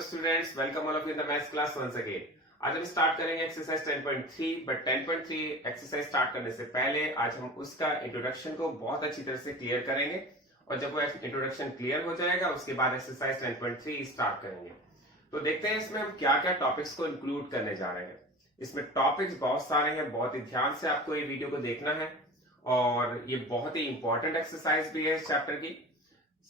students, welcome all of you in the maths class once again. आज हम start करेंगे exercise 10.3 but 10.3 exercise start करने से पहले आज हम उसका इंट्रोडक्शन को बहुत अच्छी तरह से क्लियर करेंगे और जब वो इंट्रोडक्शन क्लियर हो जाएगा उसके बाद एक्सरसाइज 10.3 स्टार्ट करेंगे। तो देखते हैं इसमें हम क्या क्या टॉपिक्स को इंक्लूड करने जा रहे हैं। इसमें टॉपिक्स बहुत सारे हैं, बहुत ही ध्यान से आपको ये वीडियो को देखना है और ये बहुत ही इंपॉर्टेंट एक्सरसाइज भी है इस चैप्टर की।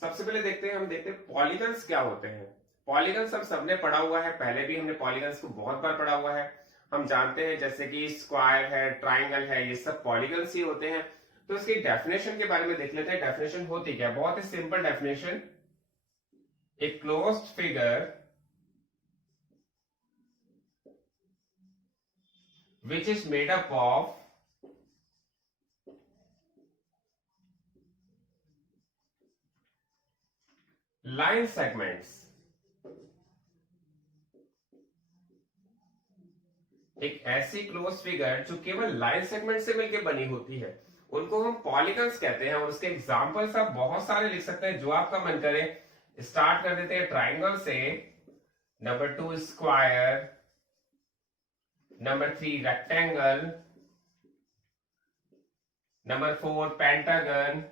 सबसे पहले देखते हैं पॉलीगन्स क्या होते हैं। पॉलीगन्स हम सबने पढ़ा हुआ है, पहले भी हमने पॉलीगन्स को बहुत बार पढ़ा हुआ है। हम जानते हैं जैसे कि स्क्वायर है, ट्राइंगल है, ये सब पॉलीगन्स ही होते हैं। तो इसकी डेफिनेशन के बारे में देख लेते हैं। डेफिनेशन होती क्या है, बहुत ही simple definition. A closed figure which is made up of line segments। एक ऐसी क्लोज फिगर जो केवल लाइन सेगमेंट से मिलकर बनी होती है उनको हम पॉलीगन्स कहते हैं। और उसके एग्जांपल्स आप बहुत सारे लिख सकते हैं जो आपका मन करे। स्टार्ट कर देते हैं ट्राइंगल से। Number 2 square, number 3 rectangle, number 4 pentagon,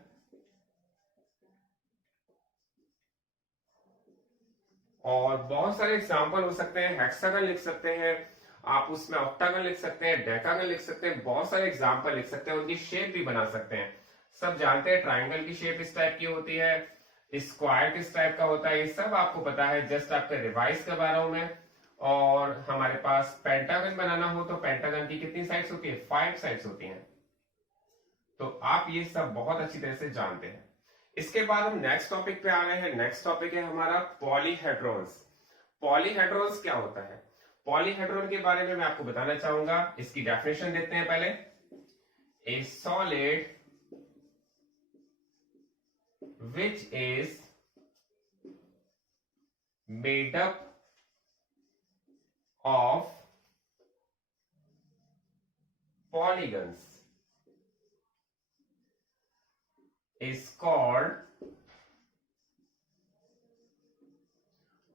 और बहुत सारे एग्जांपल हो सकते हैं। हेक्सागन लिख सकते हैं आप, उसमें ऑक्टागन लिख सकते हैं, डेकागन लिख सकते हैं, बहुत सारे एग्जांपल लिख सकते हैं। उनकी शेप भी बना सकते हैं। सब जानते हैं ट्राइंगल की शेप इस टाइप की होती है, स्क्वायर किस टाइप का होता है, ये सब आपको पता है। जस्ट आपके रिवाइज करवा रहा हूं मैं। और हमारे पास पेंटागन बनाना हो तो पेंटागन की कितनी साइड्स होती है, 5 साइड्स होती हैं। तो आप ये सब बहुत अच्छी तरह से जानते हैं। इसके बाद हम नेक्स्ट टॉपिक पे आ गए हैं। नेक्स्ट टॉपिक है हमारा पॉलीहेड्रॉन्स। पॉलीहेड्रॉन्स क्या होता है, पॉलीहेड्रॉन के बारे में मैं आपको बताना चाहूंगा। इसकी डेफिनेशन देते हैं पहले। ए solid which is made up of polygons is called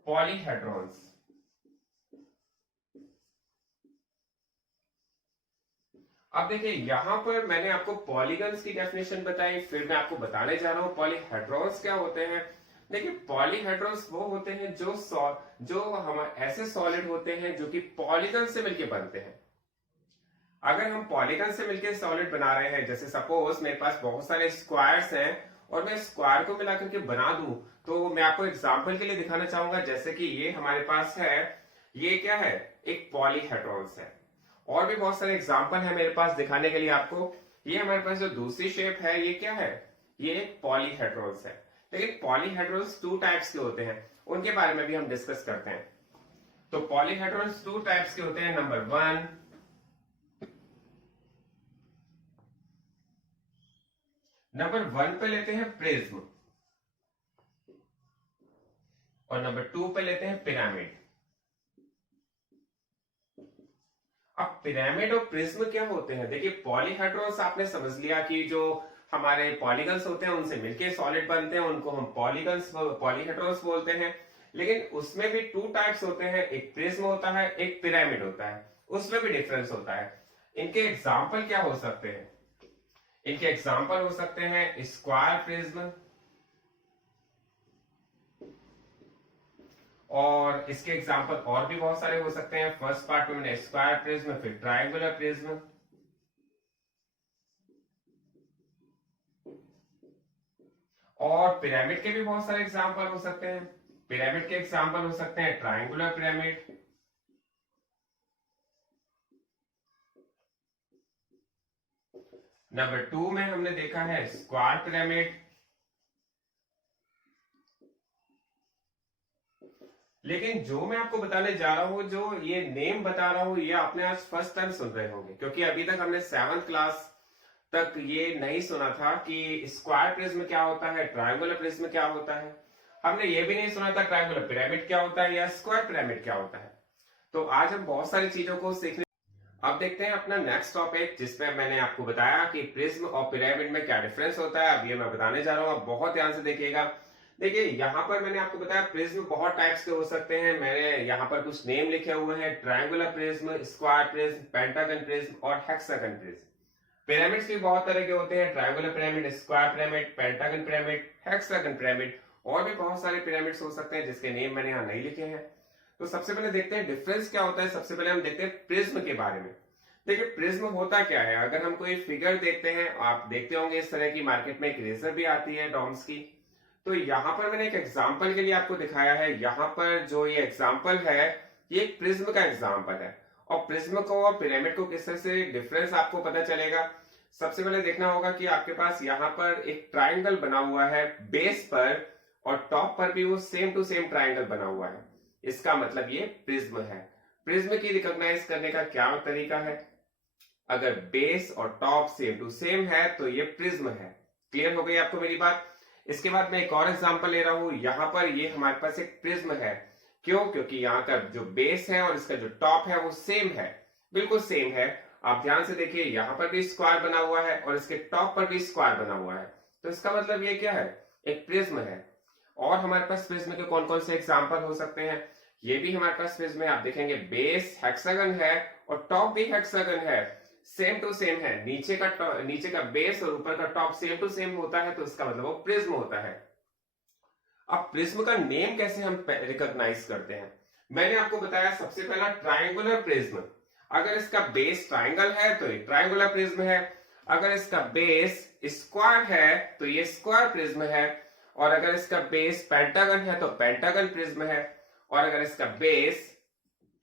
polyhedrons। अब देखिए यहां पर मैंने आपको पॉलीगन्स की डेफिनेशन बताई, फिर मैं आपको बताने जा रहा हूं पॉलीहेड्रॉन्स क्या होते हैं। देखिए पॉलीहेड्रॉन्स वो होते हैं जो हम ऐसे सॉलिड होते हैं जो कि पॉलीगन से मिलके बनते हैं। अगर हम पॉलीगन से मिलके सॉलिड बना रहे हैं, जैसे सपोज मेरे पास बहुत सारे स्क्वायर्स हैं और मैं स्क्वायर को मिलाकर के बना दूं, तो मैं आपको एग्जांपल के लिए दिखाना चाहूंगा। जैसे कि ये हमारे पास है, ये क्या है, एक पॉलीहेड्रॉन्स है। और भी बहुत सारे एग्जांपल है मेरे पास दिखाने के लिए आपको। ये हमारे पास जो दूसरी शेप है ये क्या है, ये एक पॉलीहेड्रॉन्स है। लेकिन पॉलीहेड्रॉन्स 2 टाइप्स के होते हैं, उनके बारे में भी हम डिस्कस करते हैं। तो पॉलीहेड्रॉन्स 2 टाइप्स के होते हैं। नंबर 1 पे लेते हैं प्रिज्म और नंबर 2 पे लेते हैं पिरामिड। अब पिरामिड और प्रिज्म क्या होते हैं, देखिए पॉलीहेड्रॉन्स आपने समझ लिया कि जो हमारे पॉलीगन्स होते हैं उनसे मिलके सॉलिड बनते हैं, उनको हम पॉलीहेड्रॉन्स बोलते हैं। लेकिन उसमें भी 2 टाइप्स होते हैं, एक प्रिज्म होता है, एक पिरामिड होता है, उसमें भी डिफरेंस होता है। इनके एग्जाम्पल क्या हो सकते हैं, इनके एग्जाम्पल हो सकते हैं स्क्वायर प्रिज्म, और इसके एग्जाम्पल और भी बहुत सारे हो सकते हैं। फर्स्ट पार्ट में मैंने स्क्वायर प्रिज्म, फिर ट्रायंगुलर प्रिज्म, और पिरामिड के भी बहुत सारे एग्जाम्पल हो सकते हैं। पिरामिड के एग्जाम्पल हो सकते हैं ट्रायंगुलर पिरामिड, नंबर 2 में हमने देखा है स्क्वायर पिरामिड। लेकिन जो मैं आपको बताने जा रहा हूं, जो ये नेम बता रहा हूं, ये आपने आज फर्स्ट टाइम सुन रहे होंगे, क्योंकि अभी तक हमने 7th क्लास तक ये नहीं सुना था कि स्क्वायर प्रिज्म क्या होता है, ट्रायंगुलर प्रिज्म क्या होता है। हमने ये भी नहीं सुना था ट्रायंगुलर पिरामिड क्या होता है या स्क्वायर पिरामिड क्या होता है। तो आज हम बहुत सारी चीजों को सीखने। अब देखते हैं अपना नेक्स्ट टॉपिक, जिसमें मैंने आपको बताया कि प्रिज्म और पिरामिड में क्या डिफरेंस होता है। अब ये मैं बताने जा रहा हूं, आप बहुत ध्यान से देखिएगा। देखिए यहाँ पर मैंने आपको बताया प्रिज्म बहुत टाइप्स के हो सकते हैं। मैंने यहाँ पर कुछ नेम लिखे हुए हैं, triangular prism, square prism, pentagon prism और हेक्सागन प्रिज्म। पिरामिड्स भी बहुत तरह के होते हैं, triangular pyramid, square pyramid, pentagon pyramid, hexagon pyramid, और भी बहुत सारे पिरामिड्स हो सकते हैं जिसके नेम मैंने यहाँ नहीं लिखे हैं। तो सबसे पहले देखते हैं डिफरेंस क्या होता है। सबसे पहले हम देखते हैं प्रिज्म के बारे में। देखिए प्रिज्म होता क्या है, अगर हम कोई फिगर देखते हैं, आप देखते होंगे इस तरह की मार्केट में एक इरेजर भी आती है डॉम्स की। तो यहाँ पर मैंने एक एग्जाम्पल के लिए आपको दिखाया है। यहाँ पर जो ये एग्जाम्पल है ये एक प्रिज्म का एग्जाम्पल है। और प्रिज्म को और पिरामिड को किस तरह से डिफरेंस आपको पता चलेगा। सबसे पहले देखना होगा कि आपके पास यहाँ पर एक ट्राइंगल बना हुआ है बेस पर, और टॉप पर भी वो सेम टू सेम ट्राइंगल बना हुआ है। इसका मतलब ये प्रिज्म है। प्रिज्म की रिकॉग्नाइज करने का क्या तरीका है, अगर बेस और टॉप सेम टू सेम है तो ये प्रिज्म है। क्लियर हो गई आपको मेरी बात। इसके बाद मैं एक और एग्जांपल ले रहा हूं। यहाँ पर ये हमारे पास एक प्रिज्म है। क्यों? क्योंकि यहाँ का जो बेस है और इसका जो टॉप है वो सेम है, बिल्कुल सेम है। आप ध्यान से देखिए, यहाँ पर भी स्क्वायर बना हुआ है और इसके टॉप पर भी स्क्वायर बना हुआ है। तो इसका मतलब ये क्या है, एक प्रिज्म है। और हमारे पास प्रिज्म के कौन कौन से एग्जाम्पल हो सकते हैं, ये भी हमारे पास प्रिज्म है। आप देखेंगे बेस हेक्सागन है और टॉप भी हेक्सागन है, सेम टू सेम है। नीचे का बेस और ऊपर का टॉप सेम टू सेम होता है, तो इसका मतलब वो प्रिज्म होता है। अब प्रिज्म का नेम कैसे हम रिकॉग्नाइज करते हैं, मैंने आपको बताया सबसे पहला ट्राइंगुलर प्रिज्म। अगर इसका बेस ट्राइंगल है तो ये ट्राइंगुलर प्रिज्म है। अगर इसका बेस स्क्वायर है तो ये स्क्वायर प्रिज्म है। और अगर इसका बेस पेंटागन है तो पेंटागन प्रिज्म है। और अगर इसका बेस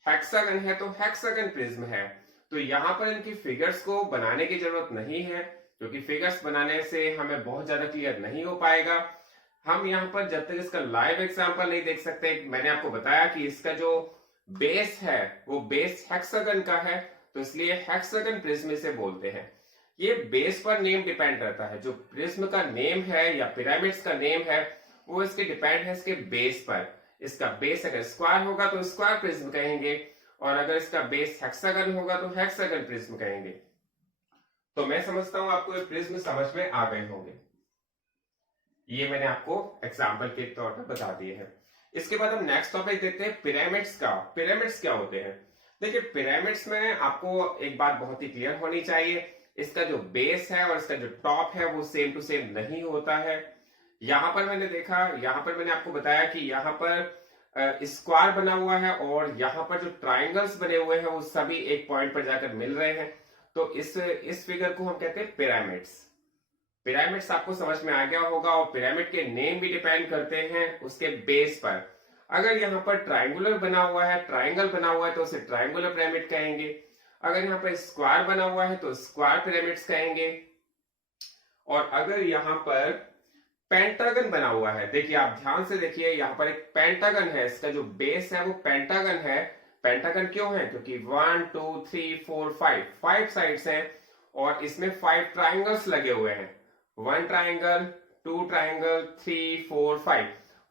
हेक्सागन है तो हेक्सागन प्रिज्म है। तो यहाँ पर इनकी फिगर्स को बनाने की जरूरत नहीं है, क्योंकि फिगर्स बनाने से हमें बहुत ज्यादा क्लियर नहीं हो पाएगा। हम यहाँ पर जब तक इसका लाइव एग्जांपल नहीं देख सकते, मैंने आपको बताया कि इसका जो बेस है वो बेस हेक्सागन का है, तो इसलिए हेक्सागन प्रिज्म इसे बोलते हैं। ये बेस पर नेम डिपेंड रहता है। जो प्रिज्म का नेम है या पिरामिड्स का नेम है वो इसके डिपेंड है इसके बेस पर। इसका बेस अगर स्क्वायर होगा तो स्क्वायर प्रिज्म कहेंगे, और अगर इसका बेस हेक्सागन होगा तो हेक्सागन प्रिज्म कहेंगे। तो मैं समझता हूं आपको ये प्रिज्म समझ में आ गए होंगे। ये मैंने आपको एग्जाम्पल के तौर पर बता दिए हैं। इसके बाद हम नेक्स्ट टॉपिक देखते हैं पिरामिड्स का। पिरामिड्स क्या होते हैं। देखिए पिरामिड्स में आपको एक बात बहुत ही क्लियर होनी चाहिए, इसका जो बेस है और इसका जो टॉप है वो सेम टू सेम नहीं होता है। यहां पर मैंने देखा, यहां पर मैंने आपको बताया कि यहाँ पर स्क्वायर बना हुआ है और यहाँ पर जो ट्राइंगल्स बने हुए हैं वो सभी एक पॉइंट पर जाकर मिल रहे हैं। तो इस फिगर को हम कहते हैं पिरामिड्स। पिरामिड्स आपको समझ में आ गया होगा। और पिरामिड के नेम भी डिपेंड करते हैं उसके बेस पर। अगर यहाँ पर ट्राइंगुलर बना हुआ है, ट्राइंगल बना हुआ है तो उसे ट्राइंगुलर पिरामिड कहेंगे। अगर यहाँ पर स्क्वायर बना हुआ है तो स्क्वायर पिरामिड्स कहेंगे। और अगर यहाँ पर पेंटागन बना हुआ है, देखिए आप ध्यान से देखिए, यहाँ पर एक पेंटागन है, इसका जो बेस है वो पेंटागन है। पेंटागन क्यों है, क्योंकि 1 2 3 4 5 साइड्स हैं और इसमें 5 ट्राइंगल्स लगे हुए हैं। 1 ट्राइंगल, 2 ट्राइंगल, 3 4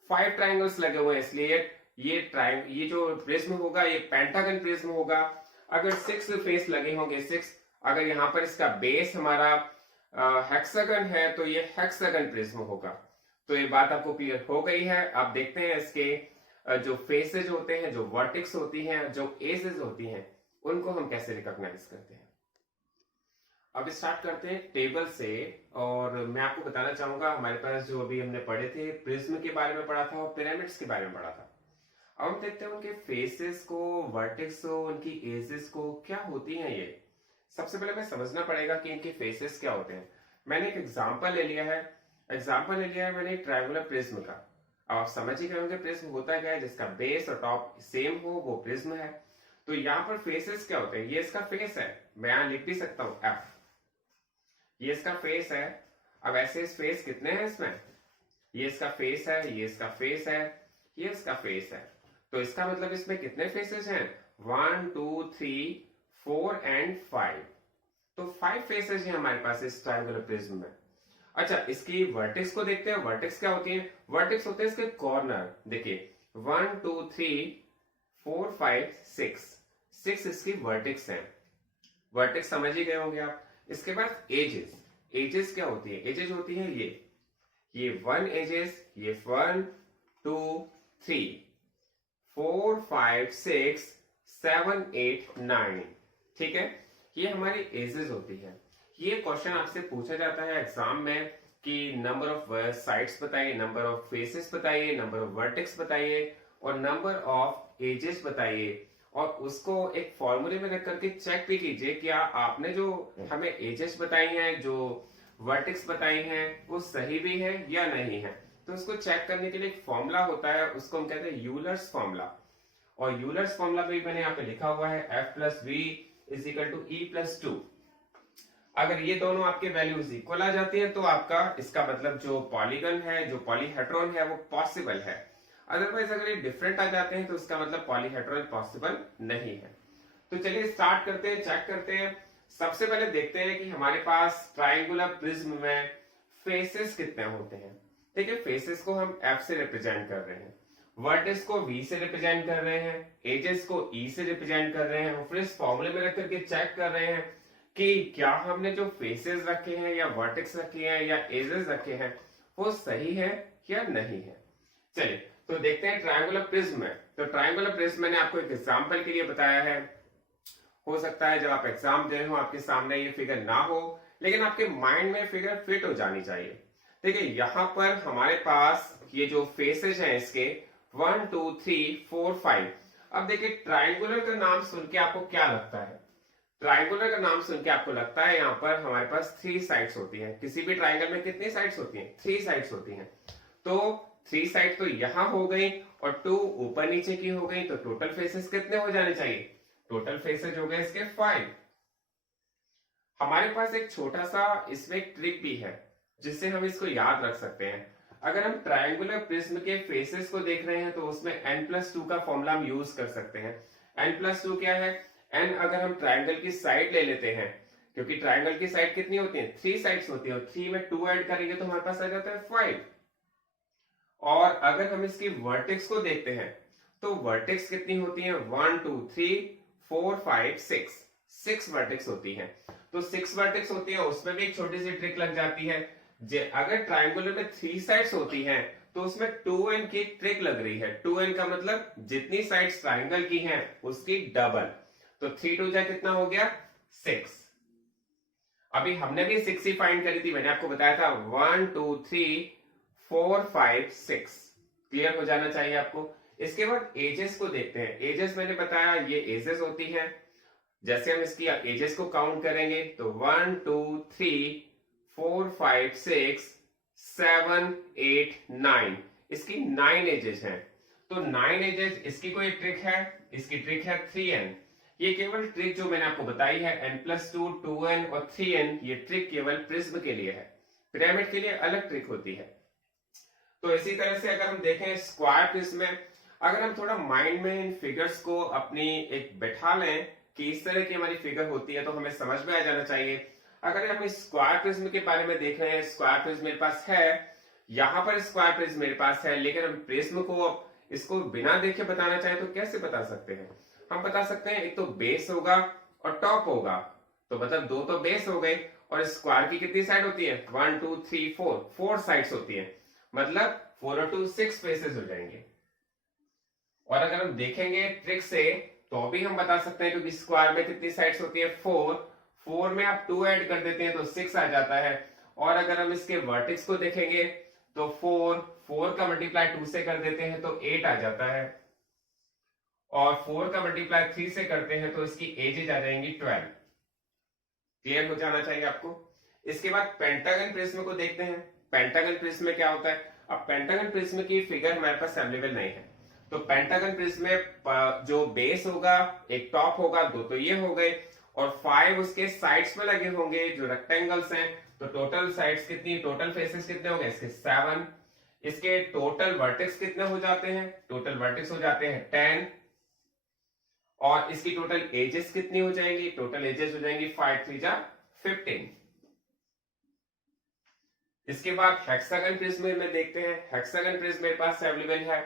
5 ट्राइंगल्स लगे हुए हैं, इसलिए ये जो प्रिज्म होगा ये पेंटागन प्रिज्म होगा। अगर 6 फेस लगे होंगे, 6, अगर यहाँ पर इसका बेस हमारा हेक्सागन है तो ये हेक्सागन प्रिज्म होगा। तो ये बात आपको क्लियर हो गई है। अब देखते हैं इसके जो फेसेज होते हैं, जो वर्टिक्स होती हैं, जो एजेस होती हैं, उनको हम कैसे रिकॉग्नाइज करते हैं। अब स्टार्ट करते हैं टेबल से। और मैं आपको बताना चाहूंगा, हमारे पास जो अभी हमने पढ़े थे, प्रिज्म के बारे में पढ़ा था और पिरामिड्स के बारे में पढ़ा था। अब हम देखते हैं उनके फेसेस को, वर्टेक्स को, उनकी एजेस को क्या होती हैं ये। सबसे पहले हमें समझना पड़ेगा कि इनके फेसेस क्या होते हैं। मैंने एक एग्जांपल ले लिया है मैंने ट्रायंगुलर प्रिज्म का। अब आप समझ ही गए होंगे प्रिज्म होता क्या है, जिसका बेस और टॉप सेम हो वो प्रिज्म है। तो यहाँ पर फेसेस क्या होते हैं, ये इसका फेस है, मैं यहाँ लिख भी सकता हूँ एफ, ये इसका फेस है। अब ऐसे इस फेस कितने हैं इसमें, ये इसका फेस है, ये इसका फेस है, ये इसका फेस है। तो इसका मतलब इसमें कितने फेसेस हैं, 1 2 3 4 एंड 5। तो 5 फेसेस हैं हमारे पास इस ट्रायंगुलर प्रिज्म में। अच्छा, इसकी वर्टेक्स को देखते हैं। वर्टेक्स क्या होती है, वर्टेक्स होते हैं इसके कॉर्नर। देखिए 1 2 3 4 5 6 इसकी वर्टेक्स हैं। वर्टेक्स समझ ही गए होंगे आप। इसके बाद एजेस क्या होती है, एजेस होती है ये 1 एजेस, ये 1 2 3 4 5 6 7 8 9, ठीक है। ये हमारी एजेस होती है। ये क्वेश्चन आपसे पूछा जाता है एग्जाम में कि नंबर ऑफ साइड्स बताइए, नंबर ऑफ फेसेस बताइए, नंबर ऑफ वर्टेक्स बताइए और नंबर ऑफ एजेस बताइए, और उसको एक फॉर्मूले में रख करके चेक भी कीजिए क्या आपने जो हमें एजेस बताई हैं, जो वर्टेक्स बताई हैं, वो सही भी है या नहीं है। तो उसको चेक करने के लिए एक फॉर्मूला होता है, उसको हम कहते हैं यूलर्स फॉर्मूला। और यूलर्स फॉर्मूला भी मैंने यहाँ पे लिखा हुआ है F plus V is equal to E plus two. अगर ये दोनों आपके वैल्यूज इक्वल आ जाती है तो आपका इसका मतलब जो पॉलीगन है, जो पॉलीहेड्रॉन है, वो पॉसिबल है। अदरवाइज अगर ये डिफरेंट आ जाते हैं तो इसका मतलब पॉलीहेड्रॉन पॉसिबल नहीं है। तो चलिए स्टार्ट करते हैं, चेक करते हैं। सबसे पहले देखते हैं कि हमारे पास ट्राइंगुलर प्रिज्म में फेसेस कितने होते हैं। ठीक है, फेसेस को हम F से रिप्रेजेंट कर रहे हैं, वर्टेक्स को V से रिप्रेजेंट कर रहे हैं, एजेस को E से रिप्रेजेंट कर रहे हैं, और फिर इस फॉर्मूले में रख करके चेक कर रहे हैं कि क्या हमने जो फेसेस रखे हैं या वर्टेक्स रखे हैं या एजेस रखे हैं वो सही है या नहीं है। चलिए तो देखते हैं ट्रायंगुलर प्रिज्म में। तो ट्रायंगुलर प्रिज्म मैंने आपको एक एग्जांपल के लिए बताया है। हो सकता है जब आप एग्जाम दे रहे हो आपके सामने ये फिगर ना हो, लेकिन आपके माइंड में फिगर फिट हो जानी चाहिए। देखिए यहाँ पर हमारे पास ये जो फेसेस हैं इसके 1 2 3 4 5। अब देखिए ट्रायंगुलर का नाम सुन के आपको क्या लगता है? ट्रायंगुलर का नाम सुन के आपको लगता है यहाँ पर हमारे पास 3 साइड्स होती हैं। किसी भी ट्रायंगल में कितनी साइड्स होती हैं? 3 साइड्स होती हैं। तो 3 साइड तो यहां हो गई और 2 ऊपर नीचे की हो गई, तो टोटल फेसेस कितने हो जाने चाहिए? टोटल फेसेस हो गए इसके 5। हमारे पास एक छोटा सा इसमें एक ट्रिक भी है जिससे हम इसको याद रख सकते हैं। अगर हम ट्रायंगुलर प्रिज्म के फेसेस को देख रहे हैं तो उसमें n+2 का फॉर्मूला हम यूज कर सकते हैं। n+2 क्या है? n अगर हम ट्रायंगल की साइड ले लेते हैं, क्योंकि ट्रायंगल की साइड कितनी होती है? 3 साइड्स होती है, और 3 में 2 ऐड करेंगे तो हमारे पास आ जाता है 5। और अगर हम इसकी वर्टेक्स को देखते हैं तो वर्टेक्स कितनी होती है? 1 2 3 4 5 6 वर्टेक्स होती है। तो 6 वर्टेक्स होती है, उसमें भी एक छोटी सी ट्रिक लग जाती है। अगर ट्रायंगुलर में 3 साइड्स होती हैं तो उसमें 2n की ट्रिक लग रही है। 2n का मतलब जितनी साइड्स ट्रायंगल की हैं उसकी डबल। तो 3 2 जा कितना हो गया? 6। अभी हमने भी 6 ही फाइंड करी थी, मैंने आपको बताया था 1 2 3 4 5 6। क्लियर हो जाना चाहिए आपको। इसके बाद एजेस को देखते हैं। एजेस मैंने बताया ये एजेस होती हैं। जैसे हम इसकी एजेस को काउंट करेंगे तो 1 2 3 4 5 6 7 8 9, इसकी 9 एजेस हैं। तो 9 एजेस, इसकी कोई ट्रिक है? इसकी ट्रिक है 3n। ये केवल ट्रिक जो मैंने आपको बताई है n+2 2n और 3n, ये ट्रिक केवल प्रिज्म के लिए है। पिरामिड के लिए अलग ट्रिक होती है। तो इसी तरह से अगर हम देखें स्क्वायर प्रिज्म में, अगर हम थोड़ा माइंड में इन फिगर्स को अपनी एक बैठा लें कि इस तरह की हमारी फिगर होती है तो हमें समझ में आ जाना चाहिए। अगर हम इस स्क्वायर प्रिज्म के बारे में देख रहे हैं, स्क्वायर प्रिज्म मेरे पास है, यहाँ पर स्क्वायर प्रिज्म मेरे पास है, लेकिन हम प्रिज्म को इसको बिना देखे बताना चाहें तो कैसे बता सकते हैं? हम बता सकते हैं एक तो बेस होगा और टॉप होगा, तो मतलब 2 तो बेस हो गए, और स्क्वायर की कितनी साइड होती है? 1 2 3 4 साइड्स होती है, मतलब 4 और 2 6 फेसेस हो जाएंगे। और अगर हम देखेंगे ट्रिक से तो भी हम बता सकते हैं, क्योंकि स्क्वायर में कितनी साइड्स होती है? 4 में आप 2 ऐड कर देते हैं तो 6 आ जाता है। और अगर हम इसके वर्टेक्स को देखेंगे तो 4 का मल्टीप्लाई 2 से कर देते हैं तो 8 आ जाता है, और 4 का मल्टीप्लाई 3 से करते हैं तो इसकी एजेज आ जाएंगी 12। क्लियर हो जाना चाहिए आपको। इसके बाद पेंटागन प्रिज्म को देखते हैं। पेंटागन प्रिज्म में क्या होता है? अब पेंटागन प्रिज्म की फिगर हमारे पास अवेलेबल नहीं है, तो पेंटागन प्रिज्म में जो बेस होगा, एक टॉप होगा, 2 तो ये हो गए, और 5 उसके साइड्स में लगे होंगे जो रेक्टेंगल्स हैं। तो टोटल साइड्स कितनी, टोटल फेसेस कितने हो गए इसके? 7। इसके टोटल वर्टेक्स कितने हो जाते हैं? टोटल वर्टेक्स हो जाते हैं 10। और इसकी टोटल एजेस कितनी हो जाएंगी? टोटल एजेस हो जाएंगी 5 3 जा 15। इसके बाद हेक्सागन प्रिज्म में देखते हैं। हेक्सागन प्रिज्म मेरे पास अवेलेबल है।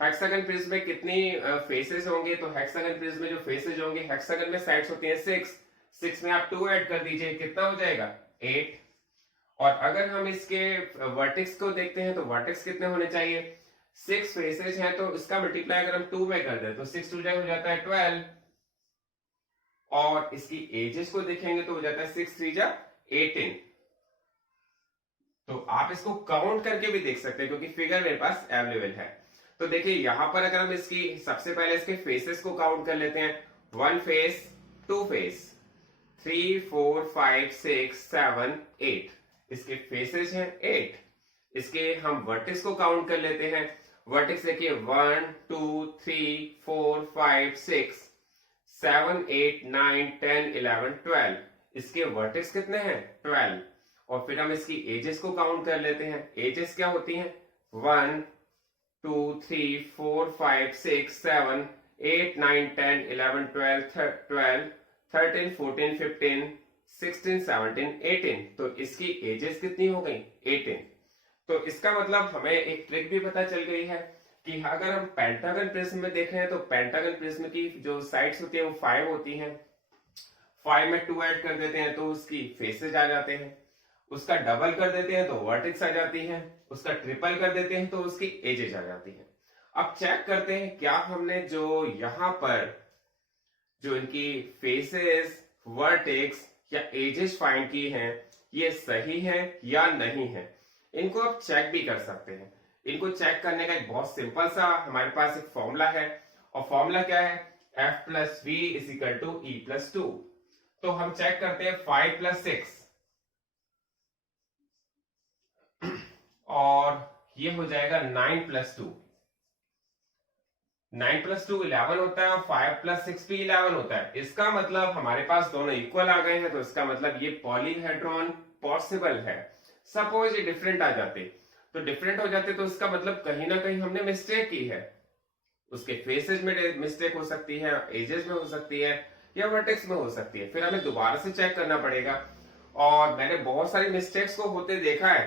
हेक्सागन प्रिज्म में कितनी फेसेस होंगे? तो हेक्सागन प्रिज्म में जो फेसेस होंगे, हेक्सागन में साइड्स होती हैं 6 में आप 2 ऐड कर दीजिए, कितना हो जाएगा? 8। और अगर हम इसके वर्टेक्स को देखते हैं तो वर्टेक्स कितने होने चाहिए, 6 फेसेज हैं तो इसका मल्टीप्लाई अगर हम 2 में कर दें तो 6 टू हो जाता है 12, और इसकी एजेस को देखेंगे तो हो जाता है 6 3 18। तो आप इसको काउंट करके भी देख सकते हैं क्योंकि फिगर मेरे पास अवेलेबल है। तो देखिए यहां पर अगर हम इसकी सबसे पहले इसके फेसेस को काउंट कर लेते हैं, 1 फेस, 2 फेस, 3 4 5 6 7 8, इसके फेसेस हैं 8। इसके हम वर्टेक्स को काउंट कर लेते हैं, वर्टेक्स देखिए 1 2 3 4 5 6 7 8 9 10 11 12, इसके वर्टेक्स कितने हैं 12। और फिर हम इसकी एजेस को काउंट कर लेते हैं, एजेस क्या होती हैं 1 2 3 4 5 6 7 8 9 10 11 12 12 13 14 15 16 17 18, तो इसकी एजेस कितनी हो गई 18। तो इसका मतलब हमें एक ट्रिक भी पता चल गई है कि अगर हम पेंटागन प्रिज्म में देख रहे हैं तो पेंटागन प्रिज्म की जो साइड्स होती है वो 5 होती हैं, 5 में 2 ऐड कर देते हैं तो उसकी फेसेज आ जाते हैं, उसका डबल कर देते हैं तो वर्टेक्स आ जाती है, उसका ट्रिपल कर देते हैं तो उसकी एजेस आ जाती है। अब चेक करते हैं क्या हमने जो यहां पर जो इनकी फेसेस, वर्टेक्स या एजेस फाइंड की हैं ये सही है या नहीं है। इनको आप चेक भी कर सकते हैं। इनको चेक करने का एक बहुत सिंपल सा हमारे पास एक फॉर्मूला है, और फॉर्मूला क्या है, F plus V is equal to E plus 2। तो हम चेक करते हैं 5 प्लस 6, और ये हो जाएगा 9 प्लस 2। 9 प्लस 2 11 होता है और 5 प्लस 6 भी 11 होता है। इसका मतलब हमारे पास दोनों इक्वल आ गए हैं, तो इसका मतलब ये पॉलीहेड्रॉन पॉसिबल है। सपोज ये डिफरेंट आ जाते, तो डिफरेंट हो जाते तो इसका मतलब कहीं ना कहीं हमने मिस्टेक की है। उसके फेसेज में मिस्टेक हो सकती है, एजेस में हो सकती है, या वर्टेक्स में हो सकती है। फिर हमें दोबारा से चेक करना पड़ेगा। और मैंने बहुत सारी मिस्टेक्स को होते देखा है,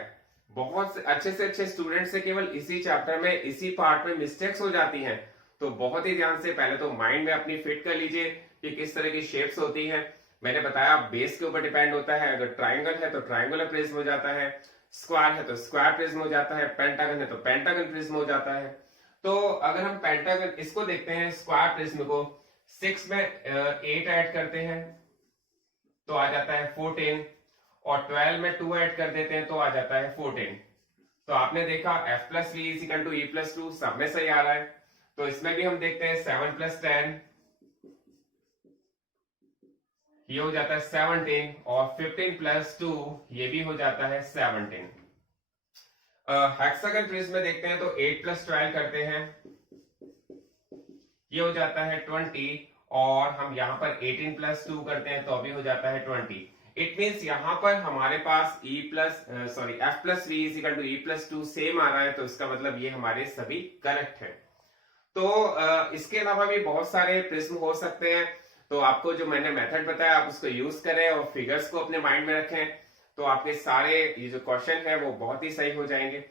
बहुत अच्छे से अच्छे स्टूडेंट से केवल इसी चैप्टर में इसी पार्ट में मिस्टेक्स हो जाती हैं। तो बहुत ही ध्यान से पहले तो माइंड में अपनी फिट कर लीजिए कि किस तरह की शेप्स होती हैं। मैंने बताया बेस के ऊपर डिपेंड होता है, अगर ट्राइंगल है तो ट्राइंगुलर प्रिज्म हो जाता है, स्क्वायर है तो स्क्वायर प्रिज्म हो जाता है, पेंटागन है तो पेंटागन प्रिज्म हो जाता है। तो अगर हम पेंटागन इसको देखते हैं स्क्वायर प्रिज्म को, 6 में 8 ऐड करते हैं तो आ जाता है 14, और 12 में 2 ऐड कर देते हैं तो आ जाता है 14। तो आपने देखा F plus V is equal to E plus 2, सब में सही आ रहा है। तो इसमें भी हम देखते हैं 7 प्लस 10, ये हो जाता है 17, और 15 प्लस 2 ये भी हो जाता है 17। हेक्सागन प्रिज्म में देखते हैं तो 8 प्लस 12 करते हैं, ये हो जाता है 20, और हम यहाँ पर 18 प्लस 2 करते हैं तो अभी हो जाता है 20। इट मीन्स यहाँ पर हमारे पास F plus V is equal to E plus 2 same आ रहा है, तो इसका मतलब ये हमारे सभी करेक्ट है। तो इसके अलावा भी बहुत सारे प्रिज्म हो सकते हैं। तो आपको जो मैंने मेथड बताया आप उसको यूज करें और फिगर्स को अपने माइंड में रखें, तो आपके सारे ये जो क्वेश्चन है वो बहुत ही सही हो जाएंगे।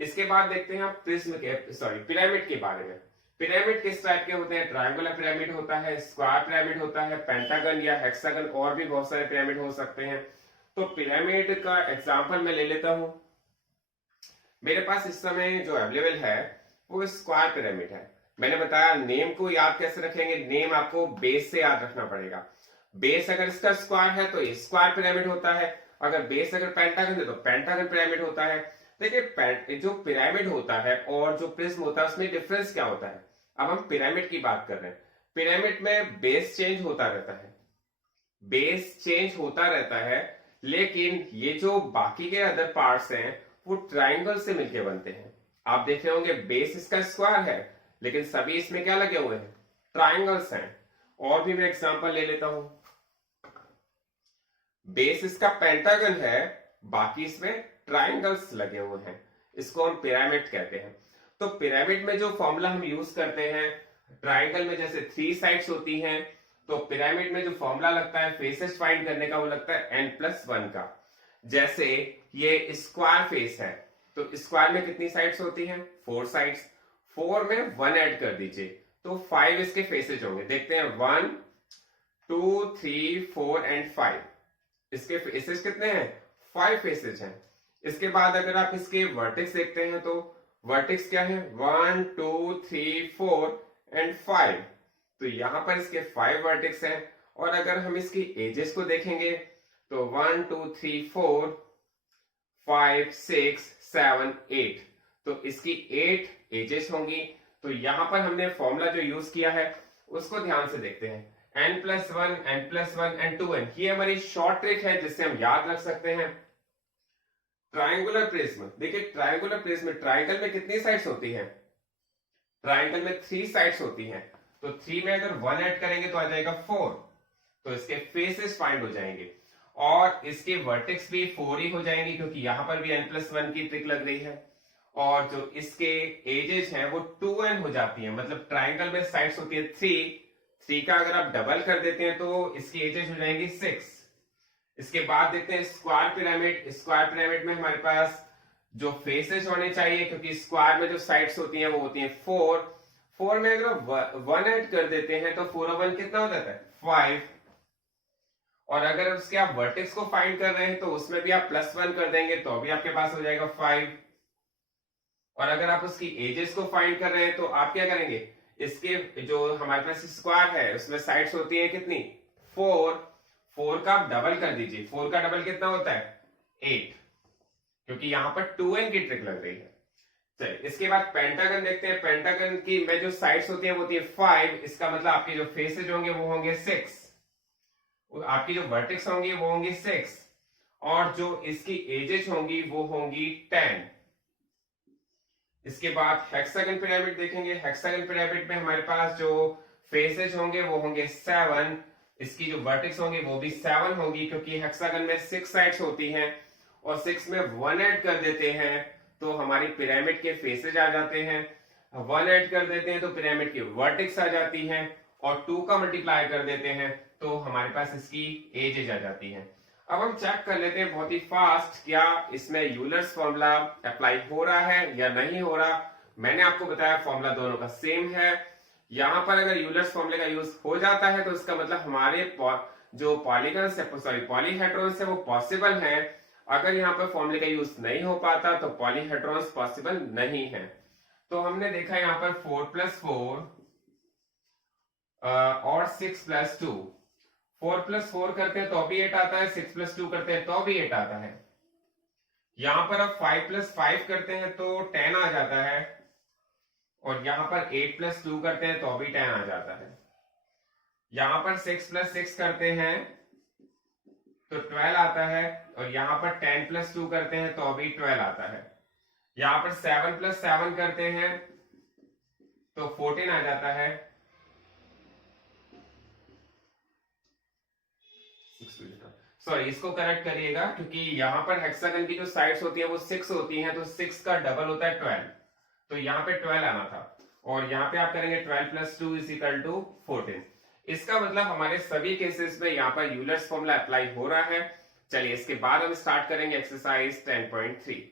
इसके बाद देखते हैं प्रिज्म के पिरामिड के बारे में। पिरामिड किस टाइप के होते हैं, ट्रायंगुलर पिरामिड होता है, स्क्वायर पिरामिड होता है, पेंटागन या हेक्सागन, और भी बहुत सारे पिरामिड हो सकते हैं। तो पिरामिड का एग्जांपल मैं ले लेता हूं। मेरे पास इस समय जो अवेलेबल है वो स्क्वायर पिरामिड है। मैंने बताया नेम को याद कैसे रखेंगे, नेम आपको बेस से याद रखना पड़ेगा। बेस अगर इसका स्क्वायर है तो स्क्वायर पिरामिड होता है, अगर बेस अगर पेंटागन है तो पेंटागन पिरामिड होता है। देखिए जो पिरामिड होता है और जो प्रिज्म होता है उसमें डिफरेंस क्या होता है। अब हम पिरामिड की बात कर रहे हैं, पिरामिड में बेस चेंज होता रहता है, बेस चेंज होता रहता है, लेकिन ये जो बाकी के अदर पार्ट्स हैं वो ट्राइंगल से मिलके बनते हैं। आप देख रहे होंगे बेस इसका स्क्वायर है, लेकिन सभी इसमें क्या लगे हुए हैं, ट्राइंगल्स हैं। और भी मैं एग्जांपल ले लेता हूं, बेस इसका पेंटागन है, बाकी इसमें ट्राइंगल्स लगे हुए हैं, इसको हम पिरामिड कहते हैं। तो पिरामिड में जो फॉर्मूला हम यूज करते हैं, ट्राइंगल में जैसे 3 साइड्स होती हैं, तो पिरामिड में जो फॉर्मूला लगता है फेसेस फाइंड करने का वो लगता है n+1 का। जैसे ये स्क्वायर फेस है तो स्क्वायर में कितनी साइड्स होती हैं, 4 साइड्स, 4 में 1 ऐड कर दीजिए तो 5 इसके फेसेज होंगे। देखते हैं 1 2 3 4 एंड 5, इसके फेसेस कितने हैं 5 फेसेज हैं। इसके बाद अगर आप इसके वर्टेक्स देखते हैं तो वर्टेक्स क्या है, 1 2 3 4 एंड 5। तो यहां पर इसके 5 वर्टेक्स हैं। और अगर हम इसकी एजेस को देखेंगे तो 1 2 3 4 5 6 7 8, तो इसकी 8 एजेस होंगी। तो यहां पर हमने फॉर्मूला जो यूज किया है उसको ध्यान से देखते हैं, n+1 n+1 एंड 2n। ये हमारी शॉर्ट ट्रिक है जिससे हम याद रख सकते हैं। ट्रायंगुलर प्रिज्म, देखिए ट्रायंगुलर प्रिज्म, ट्रायंगल में कितनी साइड्स होती हैं, ट्रायंगल में 3 साइड्स होती हैं। तो 3 में अगर 1 ऐड करेंगे तो आ जाएगा 4, तो इसके फेसेस फाइंड हो जाएंगे और इसके वर्टेक्स भी 4 ही हो जाएंगे क्योंकि यहां पर भी n+1 की ट्रिक लग रही है। और जो इसके एजेस हैं वो 2n हो जाती हैं, मतलब ट्रायंगल में साइड्स होती है 3 का अगर आप डबल कर देते हैं तो इसकी एजेस हो जाएंगी 6। इसके बाद देखते हैं स्क्वायर पिरामिड। स्क्वायर पिरामिड में हमारे पास जो फेसेस होने चाहिए, क्योंकि स्क्वायर में जो साइड्स होती हैं वो होती हैं 4 में अगर 1 ऐड कर देते हैं तो 4 और 1 कितना हो जाता है 5। और अगर उसके आप वर्टेक्स को फाइंड कर रहे हैं तो उसमें भी आप +1 कर देंगे तो भी आपके पास हो जाएगा 5। और अगर आप उसकी एजेस को फाइंड कर रहे हैं तो आप क्या करेंगे, इसके जो हमारे पास स्क्वायर है उसमें साइड्स होती है कितनी 4 का आप डबल कर दीजिए, 4 का डबल कितना होता है 8, क्योंकि यहां पर 2n की ट्रिक लग रही है। चलिए इसके बाद पेंटागन देखते हैं। पेंटागन की में जो साइड्स होती है वो होती है 5, इसका मतलब आपके जो फेसेज होंगे वो होंगे 6, आपकी जो वर्टेक्स होंगी वो होंगी 6, और जो इसकी एजेस होंगी वो होंगी 10। इसके बाद हेक्सागन पिरामिड देखेंगे। हेक्सागन पिरामिड में हमारे पास जो फेसेज होंगे वो होंगे 7, इसकी जो वर्टेक्स होंगे वो भी 7 होंगी, क्योंकि हेक्सागन में 6 साइड्स होती हैं और 6 में 1 ऐड कर देते हैं तो हमारी पिरामिड के फेसेज आ जाते हैं। 1 ऐड कर देते हैं तो पिरामिड की वर्टेक्स आ जाती हैं, और 2 का मल्टीप्लाई कर देते हैं तो हमारे पास इसकी एजेज आ जाती हैं। अब हम चेक कर लेते हैं बहुत ही फास्ट, क्या इसमें यूलर्स फॉर्मूला अप्लाई हो रहा है या नहीं हो रहा। मैंने आपको बताया फॉर्मूला दोनों का सेम है। यहां पर अगर यूलर्स फॉर्मूले का यूज हो जाता है तो इसका मतलब हमारे जो पॉलीगन्स है, सॉरी पॉलीहेड्रॉन्स है वो पॉसिबल हैं। अगर यहाँ पर फॉर्मूले का यूज नहीं हो पाता तो पॉलीहेड्रॉन्स पॉसिबल नहीं है। तो हमने देखा यहाँ पर 4+4 और 6+2, 4+4 करते हैं तो भी 8 आता है, 6+2 करते हैं तो भी 8 आता है। यहां पर अब 5+5 करते हैं तो 10 आ जाता है, और यहां पर 8+2 करते हैं तो भी 10 आ जाता है। यहां पर 6+6 करते हैं तो 12 आता है, और यहां पर 10+2 करते हैं तो भी 12 आता है। यहां पर 7+7 करते हैं तो 14 आ जाता है। सॉरी इसको करेक्ट करिएगा, क्योंकि यहां पर हेक्सागन की जो साइड्स होती है वो 6 होती हैं, तो 6 का डबल होता है 12, तो यहां पे 12 आना था, और यहां पे आप करेंगे 12+2 = 14। इसका मतलब हमारे सभी केसेस में यहां पर यूलर्स फॉर्मूला अप्लाई हो रहा है। चलिए इसके बाद हम स्टार्ट करेंगे एक्सरसाइज 10.3।